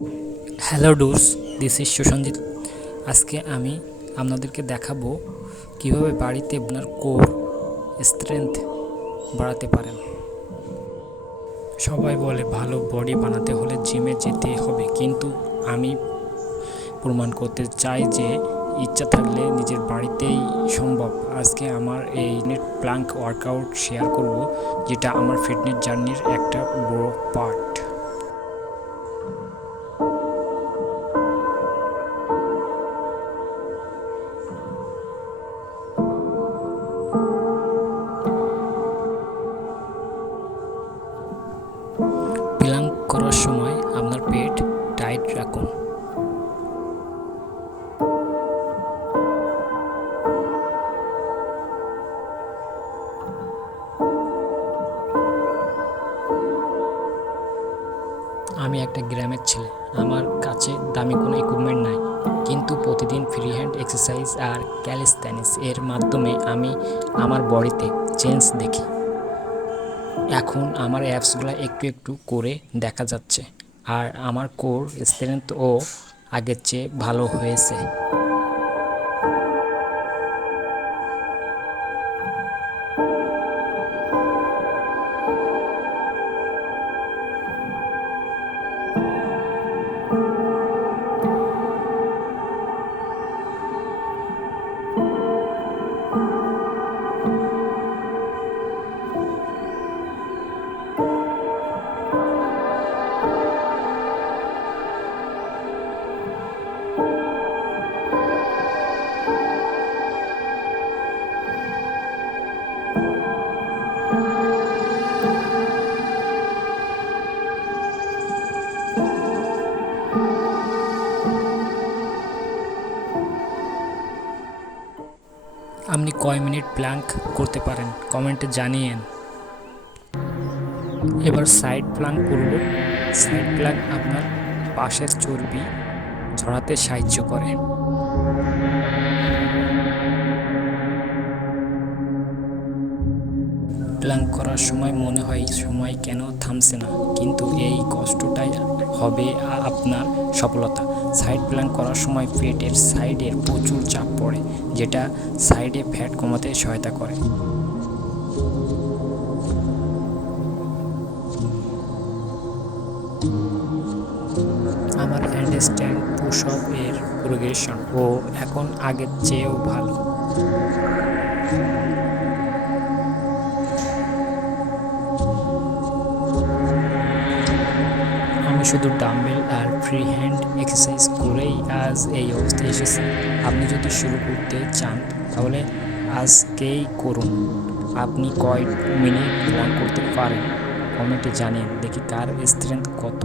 Hello ডুস, this is Susanjit. আজকে আমি আপনাদেরকে দেখাবো কিভাবে বাড়িতে আপনার কোর স্ট্রেংথ বাড়াতে পারেন। সবাই বলে ভালো বডি বানাতে হলে জিমে যেতে হবে, কিন্তু আমি প্রমাণ করতে চাই যে ইচ্ছা থাকলে নিজের বাড়িতেই সম্ভব। আজকে আমার এই নেট প্ল্যাঙ্ক ওয়ার্কআউট শেয়ার করব, যেটা আমার ফিটনেস জার্নির একটা বড় পার্ট। প্ল্যাঙ্ক করার সময় আপনার পেট টাইট রাখুন। আমি একটা গ্রামের ছেলে, আমার কাছে দামি কোনো ইকুইপমেন্ট নাই, কিন্তু প্রতিদিন ফ্রি হ্যান্ড এক্সারসাইজ আর ক্যালিস্থেনিক্স এর মাধ্যমে আমি আমার বডিতে চেঞ্জ দেখি। এখন আমার অ্যাপসগুলো একটু একটু করে দেখা যাচ্ছে, আর আমার কোর স্ট্রেংথও আগের চেয়ে ভালো হয়েছে। আপনি কয় মিনিট প্ল্যাঙ্ক করতে পারেন কমেন্টে জানিয়েন। এবার সাইড প্ল্যাঙ্ক করব। সাইড প্ল্যাঙ্ক আপনার পাশের চর্বি ঝরাতে সাহায্য করে। প্ল্যাঙ্ক করার সময় মনে হয় সময় কেন থামছে না, কিন্তু এই কষ্টটাই হবে আপনার সফলতা। সাইড প্ল্যাঙ্ক করার সময় পেটের সাইডের প্রচুর চাপ পড়ে, যেটা সাইডে ফ্যাট কমাতে সহায়তা করে। আমার হ্যান্ডস্ট্যান্ড পুশ আপ এর প্রোগ্রেশন ও এখন আগের চেয়েও ভালো। আমি শুধু ডাম্বেল আর ফ্রি হ্যান্ড এক্সারসাইজ করেই আজ এই অবস্থায় এসেছি। আপনি যদি শুরু করতে চান তাহলে আজকেই করুন। আপনি কয় মিনিট প্ল্যান করতে পারেন কমেন্টে জানিয়ে দেখি কার স্ট্রেংথ কত।